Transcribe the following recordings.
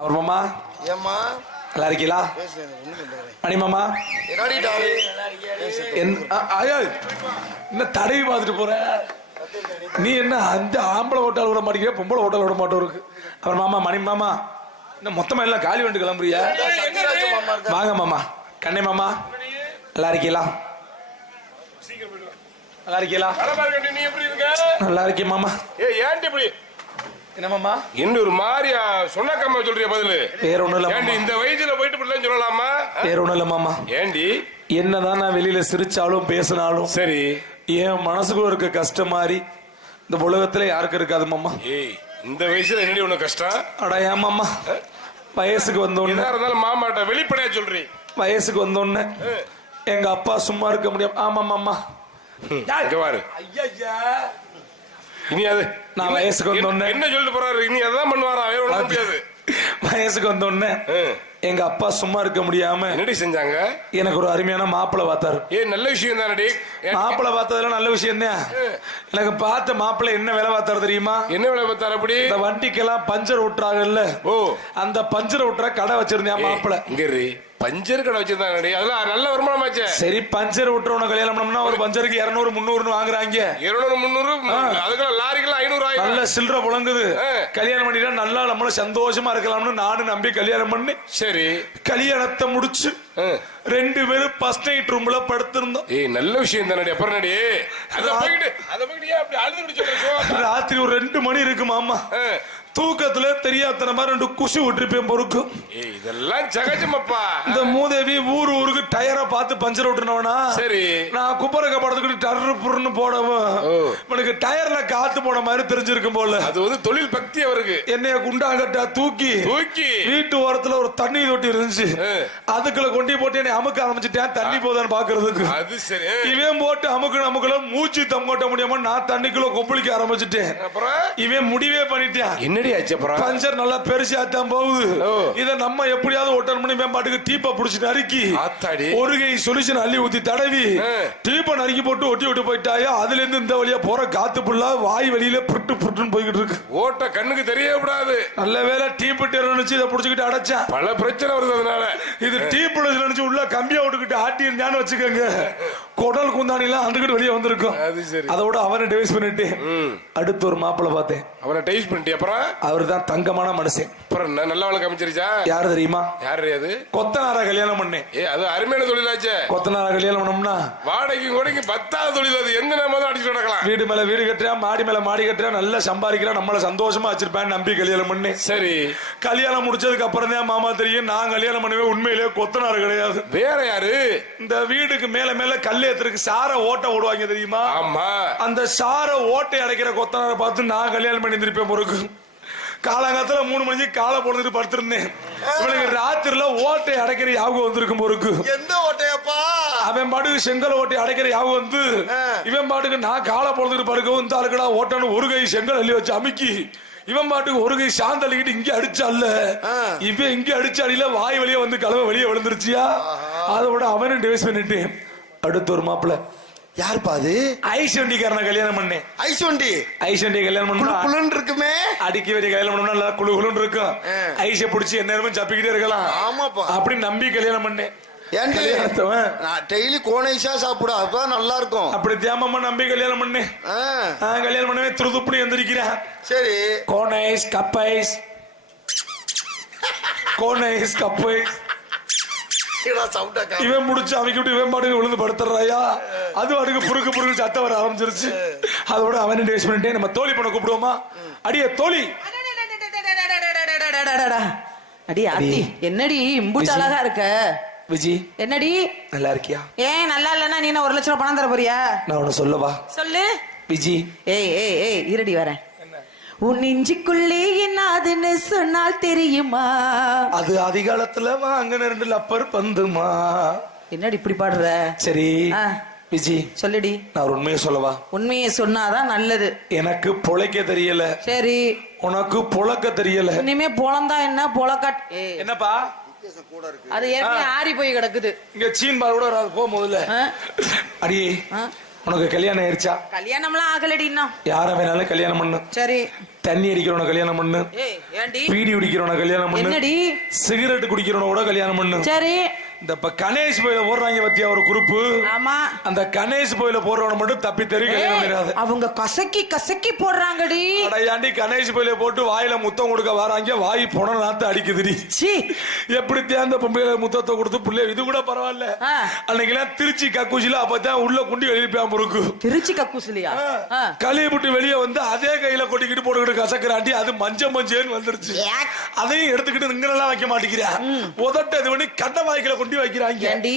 அவர் மாமா? ஏம்மா? நல்லா இருக்கீங்களா? மணி மாமா? என்ன தடவி பார்த்துட்டு போற? நீ என்ன அந்த ஆம்பளை ஓட்டால் விட மாட்டேங்கிற பொம்பளை ஓட்டால் விட மாட்டோம் இருக்கு. அப்புறம் மாமா மணி மாமா என்ன மொத்தமா எல்லாம் காலி வந்துட்டு கிளம்புறியா? வாங்க மாமா. கண்ணே மாமா நல்லா இருக்கீங்களா? நல்லா இருக்கீங்களா? நலமா இருக்கேன்டி, நீ எப்படி இருக்க? நல்லா இருக்கேன் மாமா. ஏய், ஏன்டி இப்படி? என்ன மாமா என்ன ஒரு மாதிரியா சொன்னக்கம்மா சொல்றிய பதிலு? வேற ஒண்ணும் இல்ல இந்த வயசுல போயிட்டு இப்படிலாம் சொல்லலாமா? வேற ஒண்ணும் இல்ல மாமா ஏண்டி? என்னதான் நான் வெளியில சிரிச்சாலும் பேசினாலும் சரி. என் மனசுக்குள்ள இருக்க கஷ்டம் மாதிரி இந்த உலகத்துல யாருக்கு இருக்காது மாமா ஏய் இந்த வயசுல என்னடி உனக்கு கஷ்டம்? அட ஏன் மாமா வயசுக்கு வந்தோடனே இருந்தாலும் மாமாட்ட வெளிப்படையா சொல்றி. வயசுக்கு வந்தோடனே எங்க அப்பா சும்மா இருக்க முடியும் ஆமா மாமா இங்க பாரு. இனி அது நான் வயசுக்கு வந்த உடனே- என்ன சொல்லிட்டு போறாரு? இனி அதான் பண்ணுவாரா? வேற ஒண்ணும் முடியாது. வயசுக்கு வந்தோடனே. எங்க அப்பா சும்மா இருக்க முடியாம என்னடி செஞ்சாங்க? எனக்கு ஒரு அருமையான மாப்பிள்ளை பார்த்தாரு. ஏ நல்ல விஷயம் தானடி. மாப்பிள்ளை பார்த்ததுல நல்ல விஷயம் தான்? எனக்கு பார்த்த மாப்பிள்ளை என்ன வேலை பார்த்தாரு தெரியுமா? என்ன வேலை பார்த்தாரு அப்படி? இந்த வண்டிக்கெல்லாம் பஞ்சர் விட்டுறாங்கல்ல ஓ. அந்த பஞ்சர் விட்டுற கடை வச்சிருந்தேன் மாப்பிள்ளை இங்க. பஞ்சர் கடை வச்சிருந்தாங்கடி அதெல்லாம் நல்ல வருமானமாச்சே. சரி பஞ்சர் விட்டுறவன கல்யாணம் பண்ணோம்னா ஒரு பஞ்சருக்கு இருநூறு முந்நூறுன்னு வாங்குறாங்க. இருநூறு முந்நூறு அதுக்கெல்லாம் லாரிக்கெல்லாம் ஐநூறு ஆயிரம். நல்ல சில்லற புழங்குது. கல்யாணம் பண்ணிட்டா நல்லா நம்மளும் சந்தோஷமா இருக்கலாம்னு நானும் நம்பி கல்யாணம் பண்ணி சரி. கல்யாணத்தை முடிச்சு. ரெண்டு பேரும் ஃபர்ஸ்ட் நைட் ரூம்ல படுத்திருந்தோம். ஏய் நல்ல விஷயம் தானடி அப்புறம் நடி அத போயிட்டு அத போயிட்டு ஏன் அப்படி அழுது ராத்திரி ஒரு ரெண்டு மணி இருக்கு மாமா. தூக்கத்துல தெரியாதன மாதிரி ரெண்டு குஷி விட்டுருப்பேன் பொறுக்கும் ஏய் இதெல்லாம் சகஜமப்பா இந்த மூதேவி ஊர் ஊருக்கு டயரை பார்த்து பஞ்சர் விட்டுனவனா? சரி. நான் குப்பரக்க படத்துக்கிட்டு டர்ரு புருன்னு போடவும் ஓ. இவனுக்கு டயர்ல காத்து போன மாதிரி தெரிஞ்சிருக்கும் போல. அது வந்து தொழில் பக்தி அவருக்கு. என்னைய குண்டாங்கட்டா தூக்கி தூக்கி. வீட்டு ஓரத்துல ஒரு தண்ணி தொட்டி இருந்துச்சு. அதுக்குள்ள கொண்டு போட்டு என்னை அமுக்க ஆரம்பிச்சிட்டேன். தண்ணி போதான்னு பாக்குறதுக்கு. அது சரி. இவன் போட்டு அமுக்கு நமக்குள்ள மூச்சு தம் கொட்ட முடியாம நான் தண்ணிக்குள்ள கொப்பளிக்க ஆரம்பிச்சிட்டேன். அப்புறம்? இவன் முடிவே பண்ணிட்டான். என்னடி ஆச்சு அப்புறம்? பஞ்சர் நல்லா பெருசா தான் போகுது. இத நம்ம எப்படியாவது ஒட்டன் பண்ணி மேம்பாட்டுக்கு டீப்பை புடிச்சு நறுக்கி ஆத்தாடி. ஒரு கை சொல்யூஷன் அள்ளி ஊத்தி தடவி. டீப்பை நறுக்கி போட்டு ஒட்டி விட்டு போயிட்டாயா? அதுல இருந்து இந்த வழியா போற காத்து புல்லா வாய் வழியில புட்டு புட்டுன்னு போய்கிட்டு இருக்கு. ஓட்ட கண்ணுக்கு தெரியவே கூடாது நல்ல வேலை டேர் நினைச்சு இதை புடிச்சுக்கிட்டு அடைச்சான். பல பிரச்சனை வருது அதனால. இது டீ புள்ள நினைச்சு உள்ள கம்பியா விட்டுக்கிட்டு ஆட்டி இருந்தான்னு வச்சுக்கோங்க. குடல் குந்தாணி எல்லாம் வந்துகிட்டு வெளியே வந்திருக்கும். அதோட அவனை டிவைஸ் பண்ணிட்டு அடுத்து ஒரு மாப்பிள்ளை பார்த்தேன். அவரை டேஸ்ட் பண்ணிட்டி அப்புறம்? அவர் தான் தங்கமான மனுஷன். அப்புறம் வழக்கு அமைச்சிருச்சா யாரு தெரியுமா? யாரு அது? கொத்தனார கல்யாணம் பண்ணேன். ஏ அது அருமையான தொழிலாச்சே. கொத்தனார கல்யாணம் பண்ணோம்னா வாடகைக்கு கூடைக்கு பத்தாவது தொழில் அது. எந்த தான் அடிச்சு நடக்கலாம்? வீடு மேல வீடு கட்டுறான் மாடி மேல மாடி கட்டுறான் நல்லா சம்பாதிக்கிறான் நம்மள சந்தோஷமா வச்சிருப்பேன் நம்பி கல்யாணம் பண்ணேன். சரி. கல்யாணம் முடிச்சதுக்கு அப்புறம் தான் மாமா தெரியும் நான் கல்யாணம் பண்ணவே உண்மையிலேயே கொத்தனார் கிடையாது. வேற யாரு? இந்த வீடுக்கு மேல மேல கல்லேத்திற்கு சார ஓட்ட ஓடுவாங்க தெரியுமா? ஆமா. அந்த சார ஓட்டை அடைக்கிற கொத்தனாரை பார்த்து நான் கல்யாணம் பண்ணி திருப்பேன் பொறுக்கு காலங்காலத்துல மூணு மணிக்கு காலை போடுறதுக்கு படுத்திருந்தேன். இவனுக்கு ராத்திரில ஓட்டை அடைக்கிற யாபகம் வந்திருக்கும் பொறுக்கு எந்த ஓட்டையப்பா? அவன் பாட்டுக்கு செங்கல் ஓட்டி அடைக்கிற யாவும் வந்து இவன் பாட்டுக்கு நான் காலை பொழுதுட்டு படுக்கவும் இந்த ஆளுக்கடா ஓட்டன்னு ஒரு கை செங்கல் அள்ளி வச்சு அமுக்கி இவன் பாட்டுக்கு ஒரு கை சாந்து அள்ளிக்கிட்டு இங்க அடிச்சால இவன் இங்க அடிச்ச அடியில வாய் வழியா வந்து கலவை வெளியே விழுந்துருச்சியா? அதோட அவனும் டிவைஸ் பண்ணிட்டு அடுத்து ஒரு மாப்பிள்ள யாருப்பா அது? ஐஸ் வண்டிக்காரனை கல்யாணம் பண்ணேன். ஐஸ் வண்டி ஐஸ் வண்டியை கல்யாணம் பண்ணா? புழுன்னு இருக்குமே. அடிக்க வேண்டிய கல்யாணம் பண்ணா நல்லா குழு குழுன்னு இருக்கும். ஐஸை பிடிச்சி எந்நேரமும் சப்பிக்கிட்டே இருக்கலாம். ஆமாப்பா. அப்படி நம்பி கல்யாணம் பண்ணேன். டெய்லி கோன் ஐஸா சாப்பிடு அப்பதான் நல்லா இருக்கும் அப்படி தேமம்மா நம்பி கல்யாணம் நான் கல்யாணம் பண்ணவே துருதுப்புடி எந்திரிக்கிறேன் சரி. Cone ice cup ice cone ice cup ice சவுண்டா இவன் முடிச்சு அவங்க விட்டு இவன் பாட்டுக்கு விழுந்து படுத்துறாயா அது பாட்டுக்கு புருக்கு புருக்கு சத்தம் வர ஆரம்பிச்சிருச்சு. அதோட அவன் டேஸ்ட் பண்ணிட்டே நம்ம தோழி பண்ண கூப்பிடுவோமா? அடியே தோழி. அடி என்னடி இம்புட்டு. அழகா இருக்க விஜி என்னடி? நல்லா இருக்கியா? ஏன் நல்லா இல்லைன்னா நீ ஒரு லட்சம் பணம் தர போறியா? நான் உன்னை சொல்லவா? சொல்லு. விஜி. ஏய் ஏய் ஏய் இருடி வரேன். உன் நெஞ்சுக்குள்ளே என்னாதுன்னு சொன்னால் தெரியுமா? அது அதிகாலத்துல வாங்க ரெண்டு லப்பர் பந்துமா? என்னடி இப்படி பாடுற? சரி. விஜி சொல்லுடி. நான் உண்மையை சொல்லவா? உண்மையை சொன்னாதான் நல்லது. எனக்கு பொழைக்க தெரியல. சரி. உனக்கு பொழக்க தெரியல. இனிமே பொழந்தா என்ன? பொழக்காட் ஏய், என்னப்பா? அது ஏற்கனவே ஆறி போய் கிடக்குது. இங்க சீன் பார் கூட வராது போ முதல்ல. ஆ? உனக்கு கல்யாணம் ஆயிருச்சா? கல்யாணம்லாம் ஆகலடி இன்னும். யார வேணாலும் கல்யாணம் பண்ணு. சரி. தண்ணி அடிக்கிறவன கல்யாணம் பண்ணு. பீடி குடிக்கிறவன கல்யாணம் பண்ணு. என்னடி? சிகரெட் குடிக்கிறவன கூட கல்யாணம் பண்ணு. சரி. இந்த இப்ப கணேஷ் போயில போடுறாங்க பத்தியா ஒரு குரூப்பு ஆமா. அந்த கணேஷ் போயில போடுறவன மட்டும் தப்பி தெரி கல்யாணம் ஏய், பண்ணிடாது அவங்க கசக்கி கசக்கி போடுறாங்கடி. அடையாண்டி கணேஷ் போயில போட்டு வாயில முத்தம் கொடுக்க வராங்க வாய் புன நாத்து அடிக்குதுடி. சீ எப்படி தேர்ந்த பொம்பளை முத்தத்தை கொடுத்து பிள்ளை இது கூட பரவாயில்ல. அன்னைக்கெல்லாம் திருச்சி கக்கூசில அப்பதான் உள்ள குண்டி எழுப்பியாம இருக்கு. திருச்சி கக்கூசலியா. களியை விட்டு வெளியே வந்து அதே கையில கொட்டிக்கிட்டு போட்டுக்கிட்டு கசக்குறாண்டி அது மஞ்ச மஞ்சேன்னு வந்துருச்சு. அதையும் எடுத்துக்கிட்டு இங்கெல்லாம் வைக்க மாட்டேங்கிறா. உதட்ட இது பண்ணி கண்ட வாய்க்கில கொண்டு வைக்கிறாங்க. ஏண்டி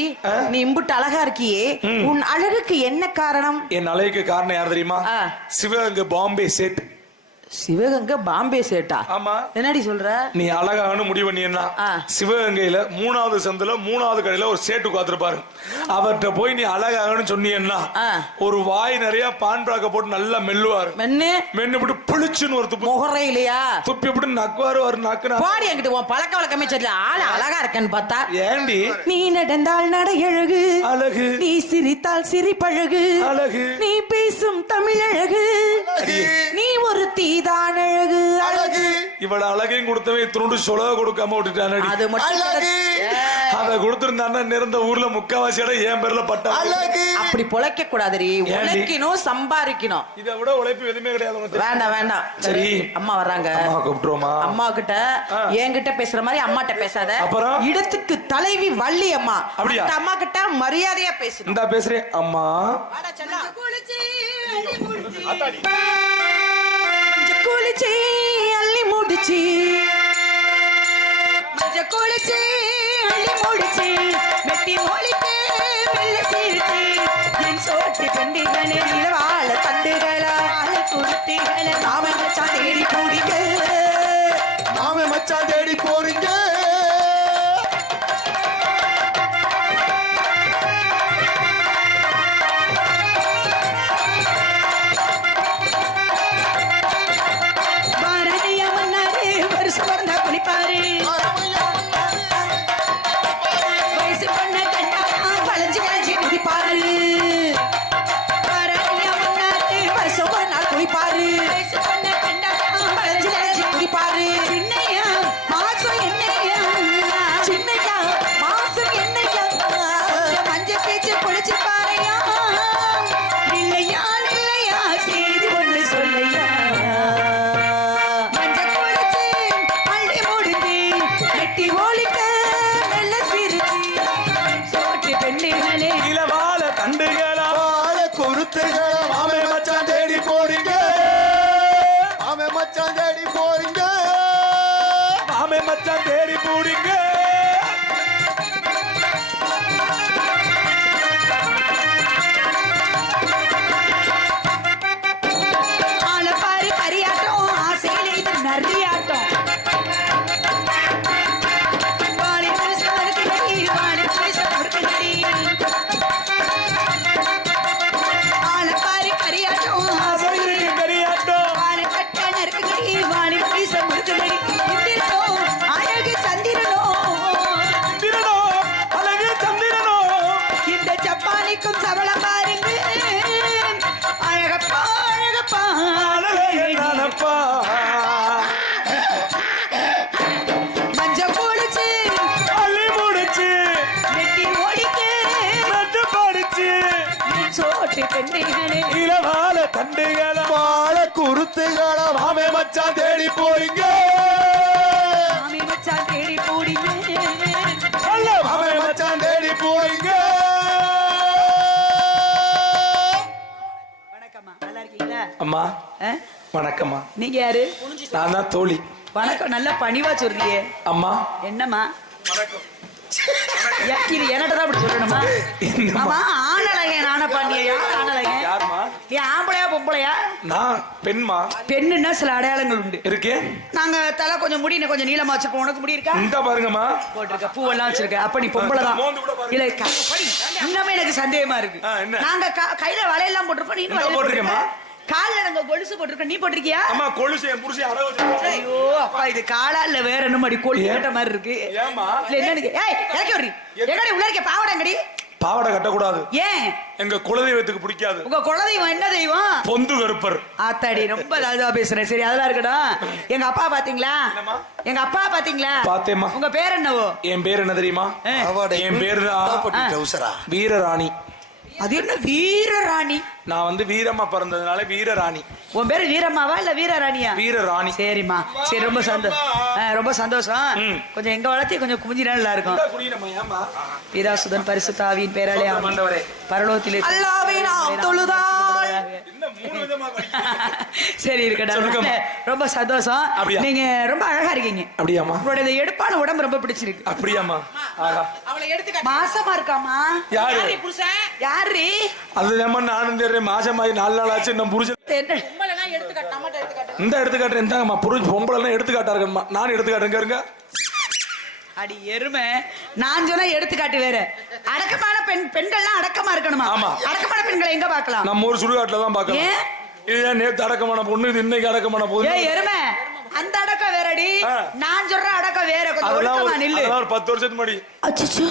நீ இம்புட்டு அழகா இருக்கியே. உன் அழகுக்கு என்ன காரணம்? என் அலைக்கு காரணம் யார் தெரியுமா. சிவகங்கை பாம்பே செட் சிவகங்கை பாம்பே சேட்டா. ஆமா. என்னடி சொல்ற? நீ அழகானு முடிவு ஆ. சிவகங்கையில மூணாவது சந்துல மூணாவது கடையில ஒரு சேட்டு உட்காந்துருப்பாரு அவர்கிட்ட போய் நீ அழகாகனு சொன்னீங்கன்னா ஆ. ஒரு வாய் நிறைய பான் பிராக்க போட்டு நல்லா மெல்லுவாரு. மென்னு? மென்னு விட்டு புளிச்சுன்னு ஒரு துப்பு. முகரை இல்லையா துப்பி விட்டு நக்குவாரு ஒரு நக்குனா. பாடி என்கிட்ட உன் பழக்க வழக்கமே தெரியல ஆளு அழகா இருக்கேன்னு பார்த்தா. ஏண்டி? நீ நடந்தால் நடை அழகு. அழகு. நீ சிரித்தால் சிரிப்பழகு. அழகு. நீ பேசும் தமிழ் அழகு. நீ ஒரு தீதான் அழகு. அழகு. இவள அழகையும் கொடுத்தவன் துருண்டு சொலக கொடுக்காம விட்டுட்டானடி. அது மட்டும் அழகு. அதை கொடுத்திருந்தான்னா நிறந்த ஊர்ல முக்காவாசி இடம் என் பேர்ல பட்டா அழகு. அப்படி பொழைக்க கூடாதுரி உழைக்கணும் சம்பாதிக்கணும். இதை விட உழைப்பு எதுவுமே கிடையாது வேண்டாம் வேண்டாம். சரி. அம்மா வர்றாங்க. அம்மா கூப்பிட்டுருவோமா? அம்மா கிட்ட என்கிட்ட பேசுற மாதிரி அம்மாட்ட பேசாத. அப்புறம்? இடத்துக்கு தலைவி வள்ளி அம்மா. அப்படியா? அந்த அம்மா கிட்ட மரியாதையா பேசணும். இந்தா பேசுறேன். அம்மா. வாடா அள்ளி முடிச்சு. மஞ்ச குளிச்சு அள்ளி முடிச்சு. வெட்டி ஒழித்து மெல்ல சீர்த்து என் சோட்டு கண்டிகளே இளவாழ தண்டுகளால் குருத்திகள மாமன் மச்சான் தேடி கூடிக்க மாமே மச்சான் தேடி போறீங்க. தண்டுகளா வாழ குருத்துகளை மாமே மச்சான் தேடி போறீங்க மாமி மச்சான் தேடி போடிங்க. சொல்ல மாமே மச்சான் தேடி போறீங்க வணக்கம்மா நல்லா இருக்கீங்களா? அம்மா ஆ? வணக்கம்மா. நீங்க யாரு? நான் தான் தோழி. வணக்கம் நல்லா பணிவா சொல்றியே. அம்மா. என்னம்மா? ஏ, இது என்கிட்ட தான் அப்படி சொல்லணுமா? ஆமா ஆணழகன் ஆன பாண்டிய ஆம்பளையா நான் பெண்மா பெண்ணுன்னா சில அடையாளங்கள் உண்டு இருக்கேன் நாங்க தலை கொஞ்சம் முடி இன்னும் கொஞ்சம் நீளமா வச்சிருக்கோம் உனக்கு முடி இருக்கா இந்த பாருங்கம்மா போட்டிருக்க பூவெல்லாம் வச்சிருக்க அப்ப நீ பொம்பளை தான். இல்ல. இன்னுமே எனக்கு சந்தேகமா இருக்கு? நாங்க கையில வளையெல்லாம் போட்டிருப்போம் நீ போட்டிருக்கேம்மா. போட்டிருக்க. கால்ல நாங்க கொலுசு போட்டிருக்கோம் நீ போட்டிருக்கியா கொலுசு என் புருஷன் அடகு வச்சிருக்கான். ஐயோ அப்பா இது காலா இல்ல வேற என்ன மாதிரி? கேட்ட மாதிரி இருக்கு ஏம்மா? இல்ல என்னன்னு கே- ஏய் இறக்கி விடுறி எங்கடி உள்ள இருக்க பாவடங்கடி பாவாடை கட்டக்கூடாது. ஏன்? எங்க குலதெய்வத்துக்கு பிடிக்காது. உங்க குலதெய்வம் என்ன தெய்வம்? பொந்து கருப்பர். ஆத்தாடி ரொம்ப அதுவா பேசுறேன். சரி அதெல்லாம் இருக்கட்டும். எங்க அப்பா பாத்தீங்களா? எங்க அப்பா பாத்தீங்களா? பார்த்தேம்மா. உங்க பேர் என்னவோ? என் பேர் என்ன தெரியுமா? என் பேரு தான் வீரராணி. அது என்ன வீரராணி? நான் வந்து வீரம்மா பிறந்ததுனால வீரராணி. உன் பேரு வீரம்மாவா இல்ல வீரராணியா? வீரராணி. சரிம்மா. சரி ரொம்ப சந்தோஷம் ரொம்ப சந்தோஷம். கொஞ்சம் எங்க வளர்த்தி கொஞ்சம் குமிஞ்சினா நல்லா இருக்கும்? பிதாசுதன் பரிசுத்தாவின் பேராலே சோதர மண்டவரே. பரலோகத்திலே அல்லாவை நாம் தொழுதால்? சரி சொல்லுங்கம்மா. ரொம்ப சந்தோஷம்? நீங்க ரொம்ப அழகா இருக்கீங்க. அப்படியாம்மா? உங்களுடைய இந்த எடுப்பான உடம்பு ரொம்ப பிடிச்சிருக்கு. அப்படியாம்மா? ஆஹா. அவளை எடுத்து மாசமா இருக்காமா யாரு புருஷன்? யாரு? அதுதாம்மா நானும் தெரியும் மாசமாயி நாலு நாள் ஆச்சு நம்ம புரிஞ்சு இந்த எடுத்துக்காட்டு இந்தாங்கம்மா புரிஞ்சு பொம்பளை எல்லாம் எடுத்துக்காட்டா இருக்கம்மா நான் எடுத்துக்காட்டுங்க இருங்க. அடி எருமை. நான் சொன்னா எடுத்துக்காட்டு வேற. அடக்கமான பெண் பெண்கள்லாம் அடக்கமா இருக்கணுமா? ஆமா. அடக்கமான பெண்களை எங்க பார்க்கலாம்? நம்ம ஒரு சுடுகாட்டுல தான் பார்க்கலாம்? இதுதான் நேத்து அடக்கமான பொண்ணு இது இன்னைக்கு அடக்கமான பொண்ணு. எருமை. அந்த அடக்கம் வேறடி. நான் சொல்ற அடக்கம் வேற. கொஞ்சம் ஒரு- நில்லு. அதெல்லாம் ஒரு பத்து வருஷத்துக்கு முன்னாடி. அச்சச்சோ.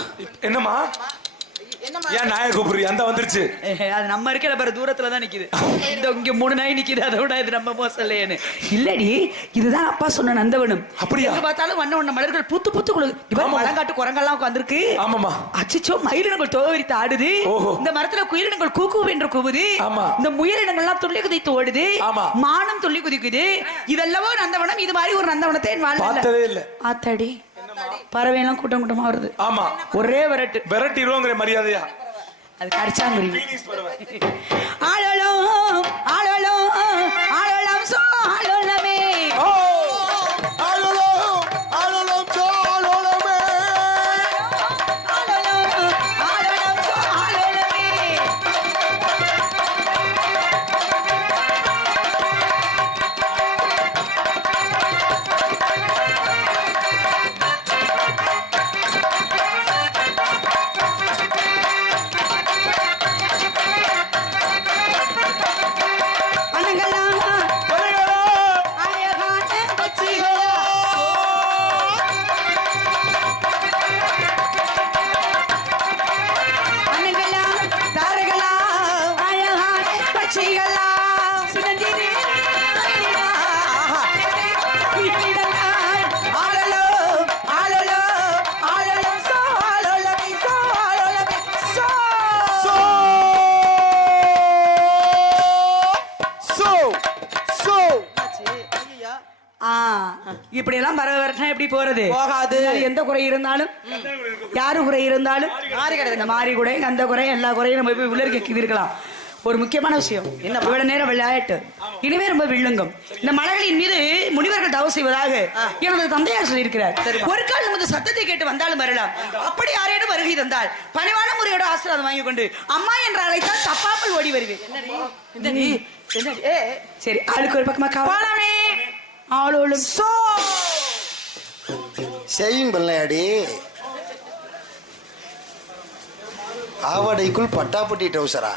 ஏன் நாயை கூப்பிடுறீ? அந்த வந்துருச்சு. அது நம்ம இருக்கிற பாரு தூரத்துல தான் நிக்குது. இந்த இங்க மூணு நாய் நிக்குது அதை விட இது நம்ம மோசம் இல்லையேன்னு. இல்லடி இதுதான் அப்பா சொன்ன நந்தவனம். அப்படியா? எங்க பார்த்தாலும் வண்ண வண்ண மலர்கள் புத்து புத்து குழு இவன். மலங்காட்டு குரங்கெல்லாம் உட்காந்துருக்கு ஆமாம்மா அச்சச்சோ மயிலினங்கள் தோவரித்து ஆடுது. இந்த மரத்துல குயிலினங்கள் கூக்கு என்று கூவுது. இந்த முயலினங்கள்லாம் துள்ளி குதித்து ஓடுது. மானம் துள்ளி குதிக்குது. இதெல்லவோ நந்தவனம் இது மாதிரி ஒரு நந்தவனத்தை என் வாழ்நாள்ல- பார்த்ததே இல்ல. ஆத்தாடி. பறவை எல்லாம் கூட்டம் கூட்டமா வருது. ஆமா. ஒரே வரட்டு. விரட்டிடுவோங்கிற மரியாதையா? அது கடிச்சாங்குருவி ஆளோளோ ஆ இப்படி எல்லாம் வர வரட்டா எப்படி போறது? போகாது. எந்த குறை இருந்தாலும் யாரு குறை இருந்தாலும் மாறி இந்த மாறி குறை அந்த குறை எல்லா குறையும் நம்ம போய் உள்ள இருக்கலாம் ஒரு முக்கியமான விஷயம். என்ன இவ்வளவு நேரம் விளையாட்டு. இனிமே ரொம்ப வில்லுங்கம். இந்த மலைகளின் மீது முனிவர்கள் தவறு செய்வதாக எனது தந்தையார் சொல்லியிருக்கிறார். ஒரு கால் நமது சத்தத்தை கேட்டு வந்தாலும் வரலாம். அப்படி யாரேனும் வருகை தந்தால் பணிவான முறையோட ஆசீர்வாதம் வாங்கி கொண்டு அம்மா என்று அழைத்தால் தப்பாமல் ஓடி வருவேன். சரி ஆளுக்கு ஒரு பக்கமா காவலாமே ஆளோளும். சோ! செய்யும் பிள்ளையாடி. ஆவடைக்குள் பட்டாப்பட்டி டவுசரா?